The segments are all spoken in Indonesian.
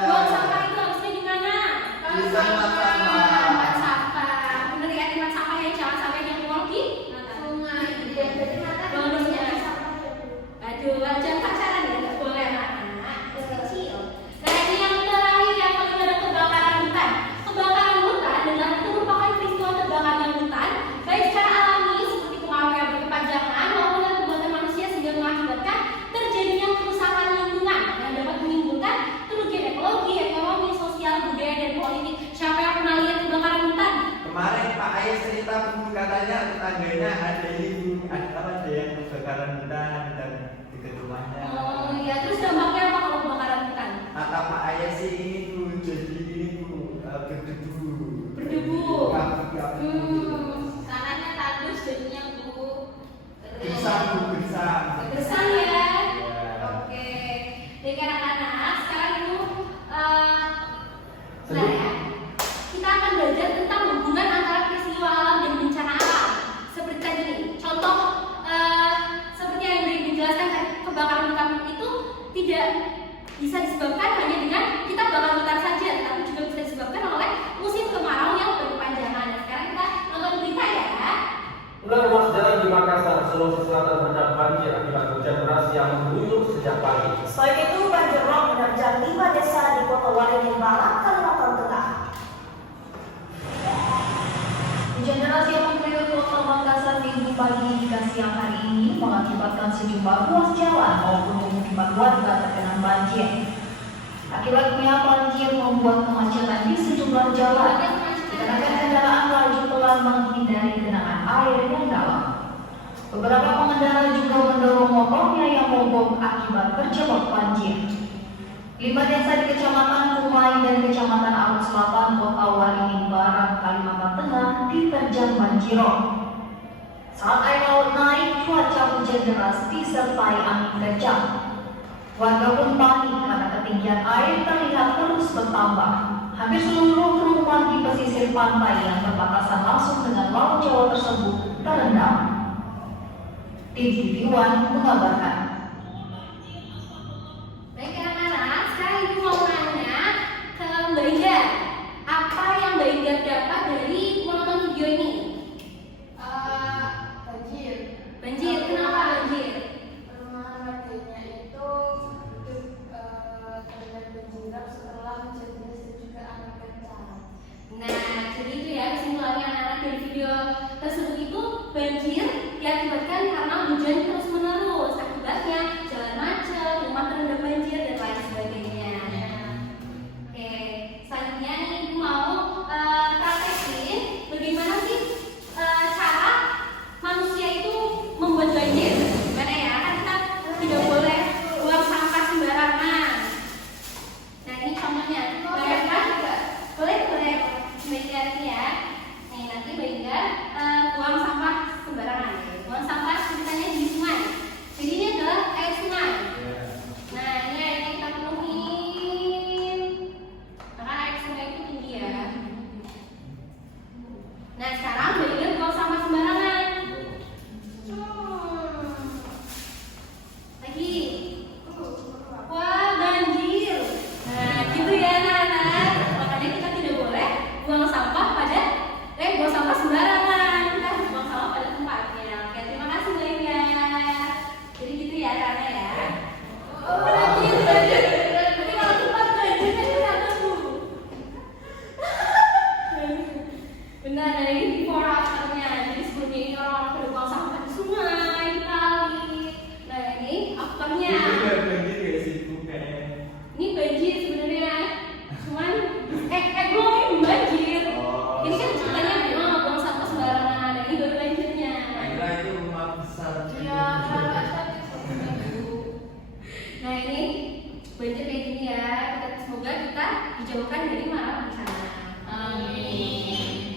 Buang sampah itu harusnya di mana? Tempat sampah. Bener ya? jangan pacaran ya, nggak boleh anak-anak kecil. Nah ini yang terakhir yang paling ada kebakaran hutan. Kebakaran hutan adalah itu merupakan peristiwa kebakaran hutan baik secara alami seperti pengaruh yang berkepanjangan maupun yang perbuatan manusia sehingga mengakibatkan terjadinya kerusakan lingkungan yang dapat menimbulkan kerugian ekologi, ekonomi, sosial, budaya dan politik. Siapa yang pernah lihat kebakaran hutan? Kemarin Pak Ayah cerita katanya tetangganya ada yang kebakaran hutan dan dekat rumahnya. Oh iya, terus dampaknya apa kalau kebakaran hutan? Kata Pak Ayah sih ini tuh jadi ini tuh berdebu. Berdebu. Tanahnya tandus jadinya bu. Gersang. Gersang ya. Oke. Jadi anak-anak sekarang itu nah ya, kita akan belajar tentang hubungan antara peristiwa alam dan bencana alam. Seperti tadi nih, contoh seperti yang dijelaskan kebakaran hutan itu tidak bisa disebabkan hanya dengan kita bakar hutan saja, tapi juga bisa disebabkan oleh musim kemarau yang berkepanjangan. Nah, sekarang kita nonton berita ya. Ruas jalan di Makassar, Sulawesi Selatan terendam banjir akibat hujan deras yang mengguyur sejak pagi. Selain itu, banjir rob menerjang 5 desa di Kota Waringin Barat, Kalimantan Tengah. Hujan deras yang mengguyur Kota Makassar Minggu pagi hingga siang hari ini mengakibatkan sejumlah ruas jalan maupun pemukiman warga tergenang banjir. Akibatnya banjir membuat kemacetan di sejumlah jalan, dikarenakan kendaraan laju pelan menghindari genangan air yang dalam. Beberapa pengendara juga mendorong motornya yang mogok akibat terjebak banjir. 5 desa di Kecamatan Kumai dan Kecamatan Arut Selatan, Kota Waringin Barat, Kalimantan Tengah diterjang banjirop. Saat air laut naik, cuaca hujan deras disertai angin kencang. Warga pun panik karena ketinggian air terlihat terus bertambah. Hampir seluruh rumah di pesisir pantai yang berbatasan langsung dengan Laut Jawa tersebut terendam. Tim TV One mengabarkan. Baik anak-anak, sekarang ibu mau nanya ke Mbak Indah, apa yang Mbak Indah dapat dari menonton video ini? Banjir. Banjir, kenapa banjir? Perumahan warganya itu terendam banjirop setelah hujan deras dan juga angin kencang. Nah, jadi itu ya kesimpulannya anak-anak dari video tersebut itu banjir diakibatkan karena hujan terus menerus. Akibatnya jalan macet, rumah terendam banjir dan lain sebagainya. Oke, selanjutnya nih ibu mau praktekin bagaimana sih cara manusia itu membuat banjir. Gimana ya? Kan kita tidak boleh buang sampah sembarangan. Nah ini contohnya. Bayangkan, boleh. Baiklah ya. Nih nanti baiklah buang sampah sembarangan. Buang sampah ceritanya di sungai. Jadi ini adalah air sungai. Nah ini airnya kita penuhin. Karena air sungai itu tinggi ya. Nah sekarang baiklah buang sampah sembarangan. Lagi. Wah banjir. Nah gitu ya anak-anak. Makanya kita tidak boleh buang sampah buang sampah sembarangan. Kita harus buang sampah pada tempatnya. Oke, terima kasih Mbak Indah. Jadi gitu ya Rana ya. Oh banjir. Tapi kalau tempat banjir kan kita tahu. Benar, dari before afternya. Jadi sebelumnya ini orang-orang pada buang sampah di sungai, di kali. Nah ini afternya. Ini banjir sebenarnya. Cuman belum ini banjir. Ini kan ceritanya buang sampah sembarangan. Ini baru banjirnya. Kira itu rumah besar. Iya, rasa itu. Nah ini banjir kayak gini ya. Semoga kita dijauhkan dari mara bencana. Amin.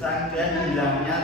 rusak dan hilangnya